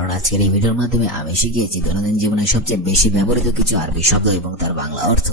কারণ আজকের এই ভিডিওর মাধ্যমে আমি শিখিয়েছি দৈনন্দিন জীবনে সবচেয়ে বেশি ব্যবহৃত কিছু আরবি শব্দ এবং তার বাংলা অর্থ।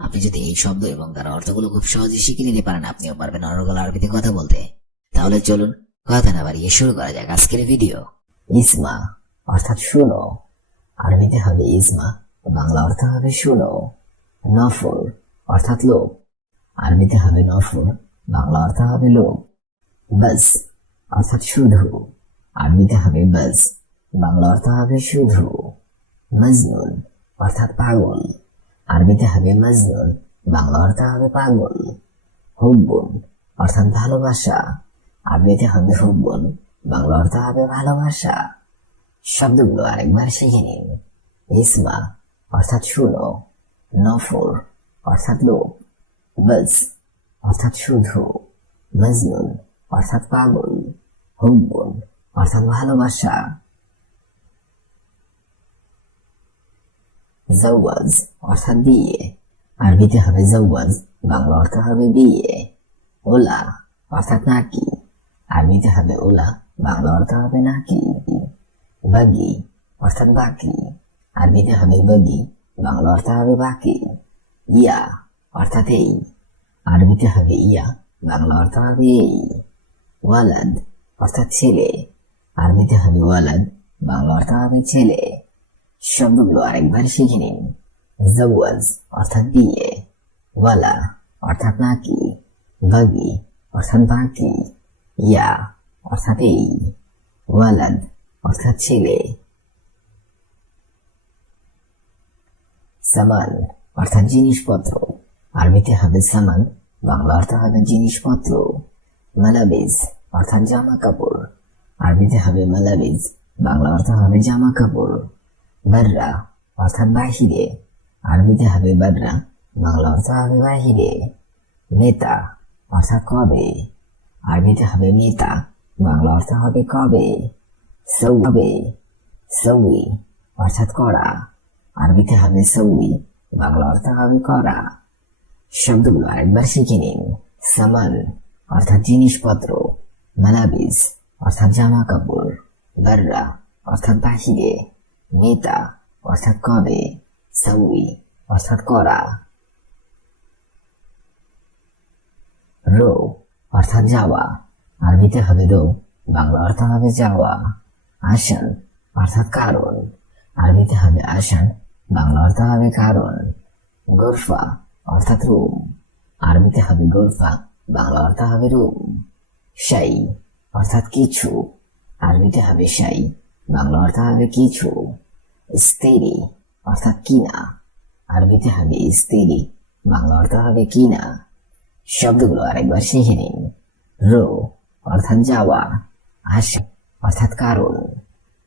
আপনি যদি এই শব্দ এবং তার অর্থগুলো খুব সহজে শিখে নিতে পারেন, আপনিও পারবেন অনর্গল আরবিতে কথা বলতে। তাহলে চলুন, কথা না বাড়িয়ে শুরু করা যাক আজকের ভিডিও। ইসমা অর্থাৎ শুনো। আরবিতে হবে ইসমা, বাংলা অর্থ হবে শুনো। নফর অর্থাৎ লোক আরবিতে হবে নফর বাংলা অর্থ হবে লোক বাস অর্থাৎ শুধু। আরবিতে হবে বাস বাংলা অর্থ হবে শুধু মজনুন, অর্থাৎ পাগল। আরবিতে হবে মজনুন, বাংলা অর্থ হবে পাগল। হুব্বুন, অর্থাৎ ভালোবাসা। আরবিতে হবে হুব্বুন, বাংলা অর্থ হবে ভালোবাসা। শব্দগুলো আরেকবার শিখে নিন। ইসমা, অর্থাৎ শুনো। নফর অর্থাৎ লোক বস অর্থাৎ শুধু। মজনুন, অর্থাৎ পাগল। হুব্বুন, অর্থাৎ ভালোবাসা। জওয়াজ অর্থাৎ বিয়ে। আরবিতে হবে জওয়াজ বাংলা অর্থ হবে বিয়ে। ওলা, অর্থাৎ নাকি। আরবিতে হবে ওলা, বাংলা অর্থ হবে নাকি। বাগি, অর্থাৎ বাকি। আরবিতে হবে বাগি, বাংলা অর্থ হবে বাকি। ইয়া, অর্থাৎ এই। আরবিতে হবে ইয়া, বাংলা অর্থ হবে এই। ওয়ালাদ, অর্থাৎ ছেলে। আরবিতে হবে ওয়ালাদ, বাংলা অর্থ হবে ছেলে। শব্দগুলো আরেকবার শিখে নিন। অর্থাৎ বিয়ে। ওয়ালা, অর্থাৎ নাকি। বাগি, অর্থাৎ বাকি। ইয়া, অর্থাৎ এই। ওয়ালাদ, অর্থাৎ ছেলে। সামান অর্থাৎ জিনিসপত্র। আরবিতে হবে সামান বাংলা অর্থ হবে জিনিসপত্র। মালাবিজ, অর্থাৎ জামা কাপড় আরবিতে হবে মালাবিজ, বাংলা অর্থ হবে জামা কাপড় বাররা অর্থাৎ বাহিরে। আরবিতে হবে বাররা বাংলা অর্থ হবে বাহিরে। মেতা অর্থাৎ কবে? আরবিতে হবে মেতা বাংলা অর্থ হবে কবে? সৌ হবে সৌই, অর্থাৎ করা আরবিতে হবে সৌই, বাংলা অর্থ হবে করা শব্দগুলো আরেকবার শিখে নিন। সামান, অর্থাৎ জিনিসপত্র। মালাবিজ, অর্থাৎ জামা কাপড় বাররা অর্থাৎ বাহিরে। মেতা অর্থাৎ কবে সৌই অর্থাৎ করা রো অর্থাৎ যাওয়া আরবিতে হবে রো বাংলা অর্থ হবে যাওয়া আসান অর্থাৎ কারণ আরবিতে হবে আসান বাংলা অর্থ হবে কারণ গোরফা অর্থাৎ রুম আরবিতে হবে গোরফা বাংলা অর্থ হবে রুম শাই অর্থাৎ কিছু আরবিতে হবে শাই বাংলা অর্থ হবে কিছু। স্ত্রী, অর্থাৎ কিনা। আরবিতে হবে স্ত্রী, বাংলা অর্থ হবে কিনা। শব্দগুলো আরেকবার শিখে নিন। রো, অর্থাৎ যাওয়া। আসা অর্থাৎ কারণ।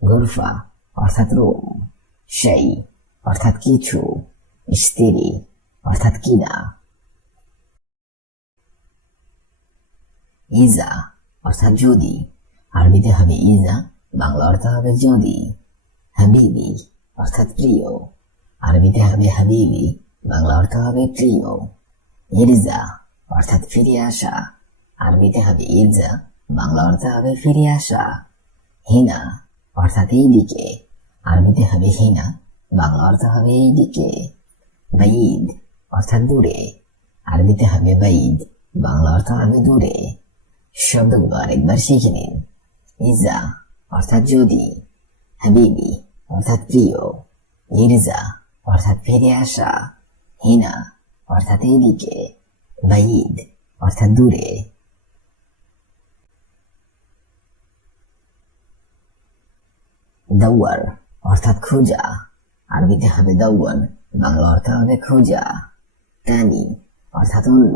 গোরফা, অর্থাৎ রুম। সেই, অর্থাৎ কিছু। স্ত্রী, অর্থাৎ কিনা। ইজা, অর্থাৎ যদি। আরবিতে হবে ইজা বাংলা অর্থ হবে যদি হাবিবি, অর্থাৎ প্রিয়। আরবিতে হবে হাবিবি বাংলা অর্থ হবে প্রিয়। ইরজা, অর্থাৎ ফিরে আসা। আরবিতে হবে ইরজা বাংলা অর্থ হবে ফিরে আসা। হিনা, অর্থাৎ এই দিকে। আরবিতে হবে হিনা বাংলা অর্থ হবে এই দিকে। বাইদ, অর্থাৎ দূরে। আরবিতে হবে বাইদ বাংলা অর্থ হবে দূরে। শব্দগুলো আরেকবার শিখে নিন। ইজা অর্থাৎ যদি হাবিবি, অর্থাৎ প্রিয় ইরজা অর্থাৎ ফিরে আসা, হিনা, অর্থাৎ এইদিকে বাইদ, অর্থাৎ দূরে। দাওয়ার অর্থাৎ খোঁজা, আরবিতে হবে দাওয়ান, বাংলা অর্থ হবে খোঁজা, তানি, অর্থাৎ অন্য,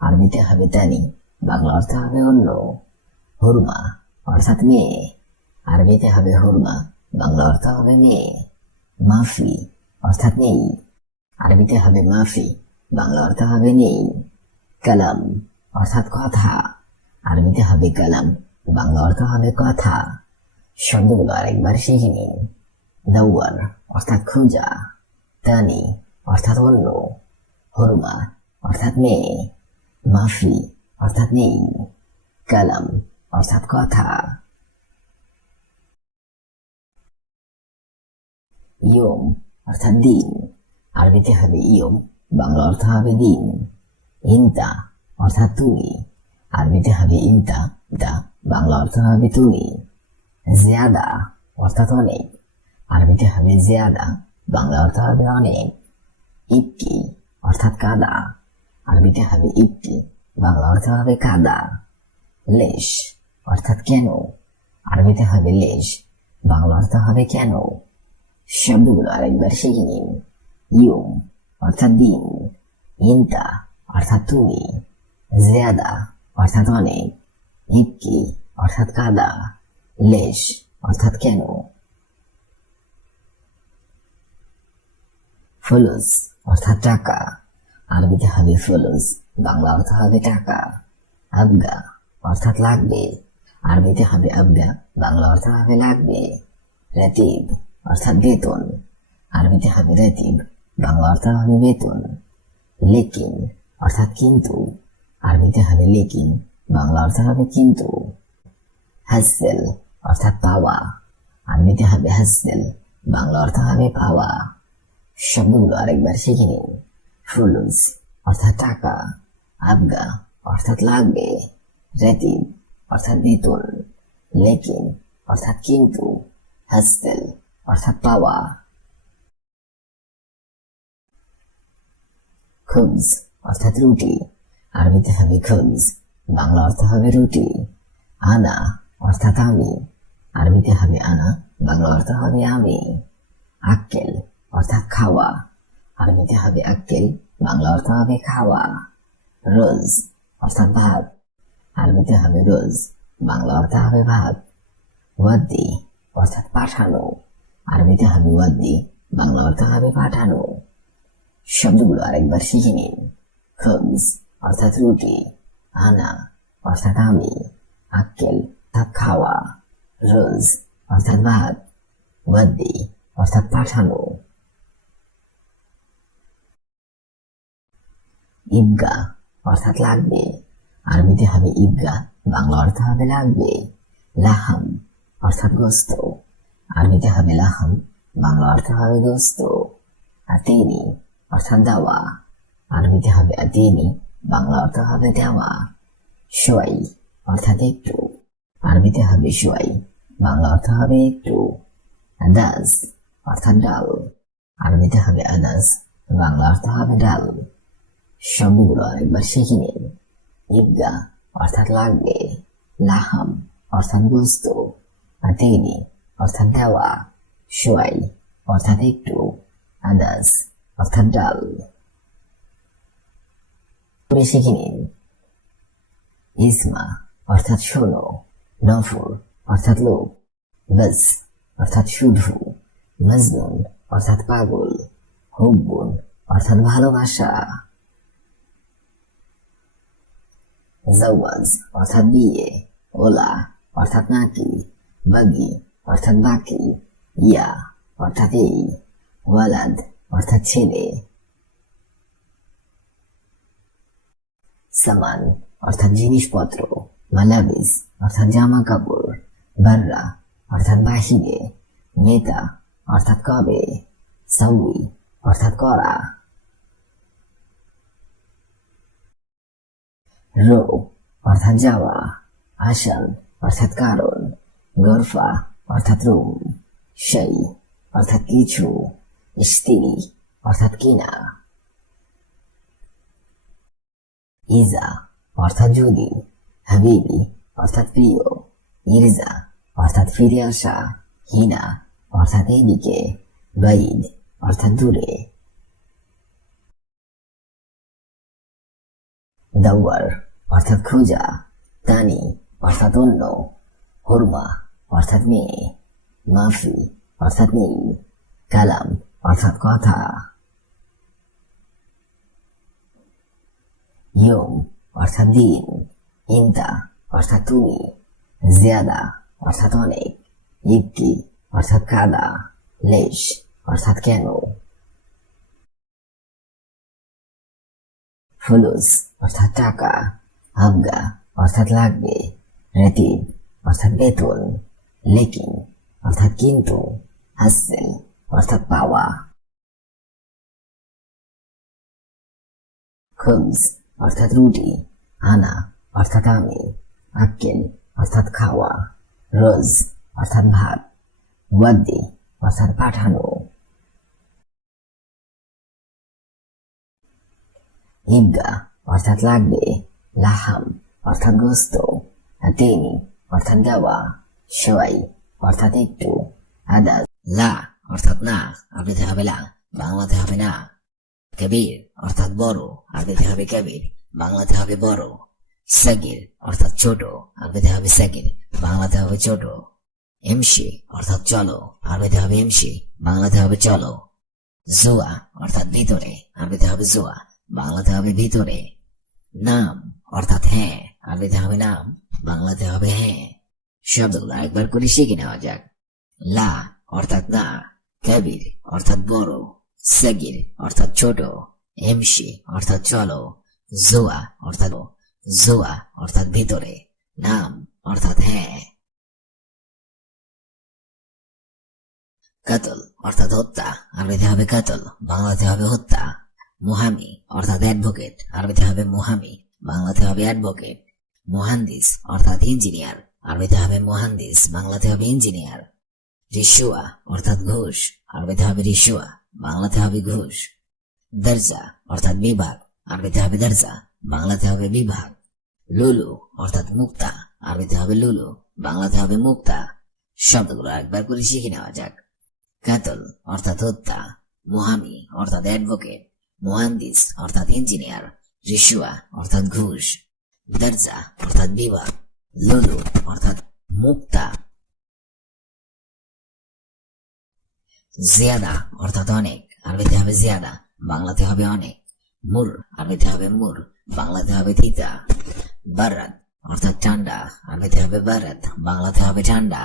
আরবিতে হবে তানি, বাংলা অর্থ হবে অন্য। হুরমা, অর্থাৎ মেয়ে। আরবিতে হবে হুরমা বাংলা অর্থ হবে মেয়ে, মাফি অর্থাৎ নেই। আরবিতে হবে মাফি, বাংলা অর্থ হবে নেই। কালাম অর্থাৎ কথা। আরবিতে হবে কালাম, বাংলা অর্থ হবে কথা। শব্দগুলো আরেকবার শিখে নিন। দাওয়ার অর্থাৎ খোঁজা, তানি অর্থাৎ অন্য, হরমা অর্থাৎ মেয়ে, মাফি অর্থাৎ নেই। কালাম অর্থাৎ কথা। ইয়ম অর্থাৎ দিন। আরবিতে হবে ইয়ম, বাংলা অর্থ হবে দিন। ইনতা অর্থাৎ তুমি। আরবিতে হবে ইনতা, দা, বাংলা অর্থ হবে তুমি। জিয়াদা অর্থাৎ অনেক। আরবিতে হবে জিয়াদা, বাংলা অর্থ হবে অনেক। ইবকি অর্থাৎ কাদা। আরবিতে হবে ইবকি, বাংলা অর্থ হবে কাদা। লেশ অর্থাৎ কেন। আরবিতে হবে লেশ, বাংলা অর্থ হবে কেন। শব্দগুলো আরেকবার শিখে নিন ইউম অর্থাৎ দিন ইনতা অর্থাৎ তুমি জিয়াদা অর্থাৎ অনেক ইবকি অর্থাৎ কাদা লেশ অর্থাৎ কেন ফুলুস অর্থাৎ টাকা আরবিতে হবে ফুলুস বাংলা অর্থ হবে টাকা আবগা অর্থাৎ লাগবে আরবিতে হবে আবগা বাংলা অর্থ হবে লাগবে রেতিব অর্থাৎ বেতন। আরবিতে হবে রেতিব বাংলা অর্থ হবে বেতন। লেকিন, অর্থাৎ কিন্তু। আরবিতে হবে লেকিন, বাংলা অর্থ হবে কিন্তু। হাসেল, অর্থাৎ পাওয়া। আরবিতে হবে হাসেল, বাংলা অর্থ হবে পাওয়া। শব্দগুলো আরেকবার শিখে নিন। ফুলুস, অর্থাৎ টাকা। আবগা, অর্থাৎ লাগবে। রেতিব অর্থাৎ বেতন। লেকিন, অর্থাৎ কিন্তু। হাসতেল অর্থাৎ পাওয়া খুবজ অর্থাৎ রুটি। আরবিতে হবে খুবজ বাংলা অর্থ হবে রুটি। আনা, অর্থাৎ আমি। আরবিতে হবে আনা, বাংলা অর্থ হবে আমি। আক্কেল, অর্থাৎ খাওয়া। আরবিতে হবে আক্কেল, বাংলা অর্থ হবে খাওয়া। রোজ, অর্থাৎ ভাত। আরবিতে হবে রোজ, বাংলা অর্থ হবে ভাত। ওয়াদ্দি, অর্থাৎ পাঠানো। আরবিতে হবে ওয়াদ্দি বাংলা অর্থ হবে পাঠানো। শব্দগুলো আরেকবার শিখে নিন। খবজ অর্থাৎ রুটি। আনা, অর্থাৎ আমি। আক্কেল, অর্থাৎ খাওয়া। রোজ, অর্থাৎ ভাত। ওয়াদ্দি অর্থাৎ পাঠানো। ইবগা, অর্থাৎ লাগবে। আরবিতে হবে ইবগা, বাংলা অর্থ হবে লাগবে। লাহাম, অর্থাৎ গোস্ত। আরবিতে হবে লাহাম বাংলা অর্থ হবে গোস্ত আতেনি অর্থাৎ দেওয়া। আরবিতে হবে আতেনি বাংলা অর্থ হবে দেওয়া। সোয়াই, অর্থাৎ একটু। আরবিতে হবে সোয়াই বাংলা অর্থ হবে একটু। আদাস অর্থাৎ ডাল। আরবিতে হবে আদাস বাংলা অর্থ হবে ডাল। শব্দগুলো আরেকবার শিখে নিন। ইবগা অর্থাৎ লাগবে। লাহাম, অর্থাৎ গোস্ত। আতেনি অর্থাৎ দেওয়া সোয়াই অর্থাৎ একটু আদাস অর্থাৎ ডাল। পরে শিখে নিন। ইসমা, অর্থাৎ শোনো নফর অর্থাৎ লোক বস অর্থাৎ শুধু। মজনুন, অর্থাৎ পাগল। হুব্বুন, অর্থাৎ ভালোবাসা। জাওয়াজ, অর্থাৎ বিয়ে। ওলা, অর্থাৎ নাকি বাগি অর্থাৎ বাকি, ইয়া, অর্থাৎ এই, ওয়ালাদ, অর্থাৎ ছেলে। সামান, অর্থাৎ জিনিসপত্র মালাবিস অর্থাৎ জামা কাপড় বাররা, অর্থাৎ বাহিরে। মেতা অর্থাৎ কবে? সাউই, অর্থাৎ করা। রো, অর্থাৎ যাওয়া। আসান অর্থাৎ কারণ। গরফা অর্থাৎ রুম, সেই, অর্থাৎ কিছু, স্ত্রী, অর্থাৎ কিনা। ইজা অর্থাৎ যদি। হাবিবি, অর্থাৎ প্রিয়। ইরজা, অর্থাৎ ফিরে আসা। হিনা, অর্থাৎ এইদিকে। বাইদ, অর্থাৎ দূরে। দাওয়ার, অর্থাৎ খোঁজা। তানি, অর্থাৎ অন্য। হুরমা অর্থাৎ মেয়ে, মাফি, অর্থাৎ নেই, কালাম, অর্থাৎ কথা। ইয়ম, অর্থাৎ দিন। ইন্তা, অর্থাৎ তুমি। জিয়াদা, অর্থাৎ অনেক। ইবকি, অর্থাৎ কাদা। লেশ, অর্থাৎ কেন? ফুলুস, অর্থাৎ টাকা। আবগা, অর্থাৎ লাগবে। রেতিব অর্থাৎ বেতন। লেকিন অর্থাৎ কিন্তু হাসেল অর্থাৎ পাওয়া খুবজ অর্থাৎ রুটি আনা অর্থাৎ আমি আক্কেল অর্থাৎ খাওয়া রোজ অর্থাৎ ভাত ওয়াদ্দি অর্থাৎ পাঠানো ঈদগা অর্থাৎ লাগবে লাহাম অর্থাৎ গোস্ত তিনি অর্থাৎ দেওয়া সোয়াই অর্থাৎ একটু আদাজ লা, অর্থাৎ না আরবিতে হবে লা, বাংলাতে হবে না, কবির, অর্থাৎ বড় আরবিতে হবে কবির, বাংলাতে হবে বড়, সাগির, অর্থাৎ ছোট আরবিতে হবে সাগির, বাংলাতে হবে ছোট, এমসি, অর্থাৎ চলো আরবিতে হবে এমসি, বাংলাতে হবে চলো, জুয়া, অর্থাৎ ভিতরে আরবিতে হবে জুয়া, বাংলাতে হবে ভিতরে, নাম, অর্থাৎ হ্যাঁ আরবিতে হবে নাম, বাংলাতে হবে হ্যাঁ। শব্দগুলো একবার করে শিখে নেওয়া যাক। লা অর্থাৎ না অর্থাৎ বড় অর্থাৎ ছোট এমসি অর্থাৎ চলো, জোয়া অর্থাৎ জোয়া অর্থাৎ ভিতরে, নাম অর্থাৎ হ্যাঁ। কাতল অর্থাৎ হত্যা, আরবিতে হবে কাতল, বাংলাতে হবে হত্যা। মুহামি অর্থাৎ অ্যাডভোকেট আরবিতে হবে মুহামি, বাংলাতে হবে অ্যাডভোকেট মুহান্দিস অর্থাৎ ইঞ্জিনিয়ার আরবিতে হবে মুহান্দিস বাংলাতে হবে ইঞ্জিনিয়ার। রিসুয়া অর্থাৎ ঘুষ। আরবিতে হবে রিসুয়া বাংলাতে হবে ঘুষ। দরজা, অর্থাৎ বিভাগ। আরবিতে হবে দরজা, বাংলাতে হবে বিভাগ। লুলু, অর্থাৎ মুক্তা। আরবিতে হবে লুলু, বাংলাতে হবে মুক্তা। শব্দগুলো একবার করে শিখে নেওয়া যাক। কাতল, অর্থাৎ হত্যা। মুহামি, অর্থাৎ অ্যাডভোকেট মুহান্দিস অর্থাৎ ইঞ্জিনিয়ার রিসুয়া অর্থাৎ ঘুষ। দরজা, অর্থাৎ বিভাগ। লুলু, অর্থাৎ মুক্তা। জিয়াদা, অর্থাৎ অনেক। আরবিতে হবে জিয়াদা, বাংলাতে হবে অনেক। মুর, আরবিতে হবে মুর, বাংলাতে হবে তিতা। বারাত অর্থাৎ ঠান্ডা আরবিতে হবে বারাত বাংলাতে হবে ঠান্ডা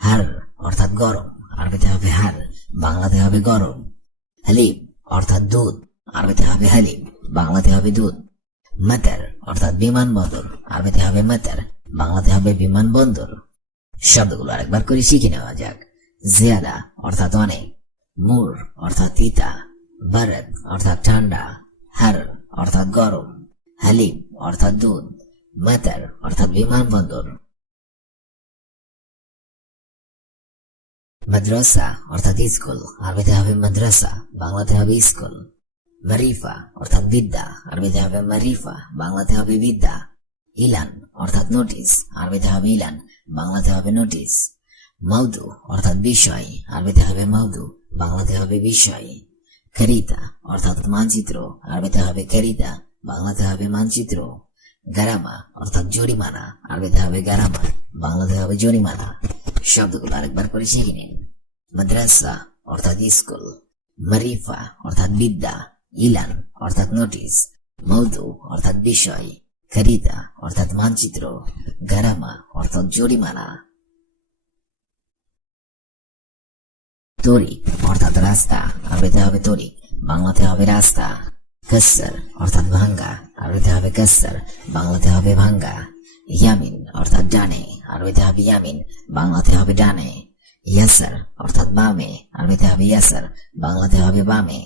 হার, অর্থাৎ গরম, আরবিতে হবে হার, বাংলাতে হবে গরম। হালিম, অর্থাৎ দুধ, আরবিতে হবে হালিম, বাংলাতে হবে দুধ। মাতার, অর্থাৎ বিমানবন্দর, আরবিতে হবে মাতার। বাংলাতে হবে বিমানবন্দর। শব্দগুলো আরেকবার করে শিখে নেওয়া যাক। জিয়াদা অর্থাৎ অনেক, মুর অর্থাৎ তিতা বারাদ অর্থাৎ ঠান্ডা হার অর্থাৎ গরম, হালিম অর্থাৎ দুধ, মাতার অর্থাৎ বিমানবন্দর। মাদ্রাসা অর্থাৎ স্কুল, আরবিতে হবে মাদ্রাসা, বাংলাতে হবে স্কুল। মারিফা অর্থাৎ বিদ্যা, আরবিতে হবে মারিফা, বাংলাতে হবে বিদ্যা। ইলান, অর্থাৎ নোটিশ আরবিতে হবে ইলান, বাংলাতে হবে নোটিশ মৌদু, অর্থাৎ বিষয়, আরবিতে হবে মৌদু, বাংলাতে হবে বিষয়। করিতা, অর্থাৎ মানচিত্র, আরবিতে হবে করিতা, বাংলাতে হবে মানচিত্র। গারামা, অর্থাৎ জরিমানা, আরবিতে হবে গারামা, বাংলাতে হবে জরিমানা। শব্দগুলো আরেকবার করে শিখে নিন। মাদ্রাসা, অর্থাৎ স্কুল। মারিফা, অর্থাৎ বিদ্যা। ইলান, অর্থাৎ নোটিশ মৌদু, অর্থাৎ বিষয়। করিতা অর্থাৎ মানচিত্র গারামা অর্থাৎ জরিমানা। তরিক, অর্থাৎ রাস্তা আরবিতে হবে তরিক, বাংলাতে হবে রাস্তা। কসর, অর্থাৎ ভাঙ্গা আরবিতে হবে কসর, বাংলাতে হবে ভাঙ্গা। ইয়ামিন, অর্থাৎ ডানে আরবিতে হবে ইয়ামিন, বাংলাতে হবে ডানে। ইয়াসার, অর্থাৎ বামে আরবিতে হবে ইয়াসার, বাংলাতে হবে বামে।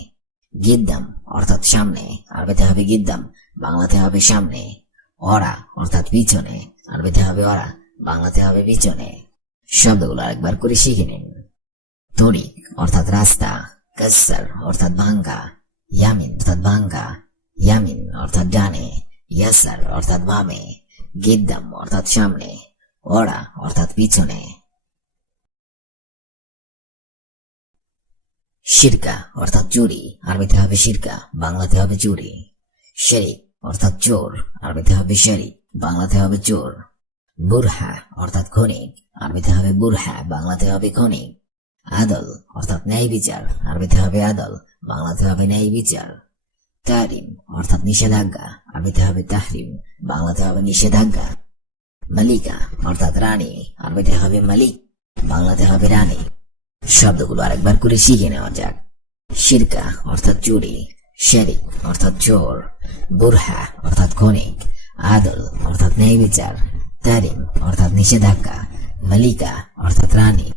গিদ্দাম, অর্থাৎ সামনে আরবিতে হবে গিদ্দাম, বাংলাতে হবে সামনে। অরা, অর্থাৎ পিছনে। আরবিতে হবে অরা, বাংলাতে হবে পিছনে। শব্দগুলো আরেকবার করে শিখে নিন। তরিক, অর্থাৎ রাস্তা। কসর অর্থাৎ ভাঙ্গা। ইয়ামিন, অর্থাৎ ভাঙ্গা। ইয়ামিন, অর্থাৎ ডানে। ইয়াসার, অর্থাৎ বামে। গিদ্দাম, অর্থাৎ সামনে। ওরা অর্থাৎ পিছনে। শিরকা, অর্থাৎ চুরি। আরবিতে হবে শিরকা, বাংলাতে হবে চুরি। শেরিক অর্থাৎ চোর। আরবিতে হবে শেরিক বাংলাতে হবে চোর। বুরহা, অর্থাৎ খনিক আরবিতে হবে বুরহা, বাংলাতে হবে খনিক আদল, অর্থাৎ ন্যায় বিচার। আরবিতে হবে আদল, বাংলাতে হবে ন্যায় বিচার। তারিম, অর্থাৎ নিষেধাজ্ঞা। আরবিতে হবে তাহরিম, বাংলাতে হবে নিষেধাজ্ঞা। মালিকা, অর্থাৎ রানী। আরবিতে হবে মালিক, বাংলাতে হবে রানী। শব্দগুলো আরেকবার করে শিখে নেওয়া যাক। শিরকা, অর্থাৎ চুরি। শেরিক, অর্থাৎ চোর, বুরহা, অর্থাৎ কণিক আদল, অর্থাৎ ন্যায় বিচার তারিম, অর্থাৎ নিষেধাজ্ঞা, মালিকা, অর্থাৎ রানী।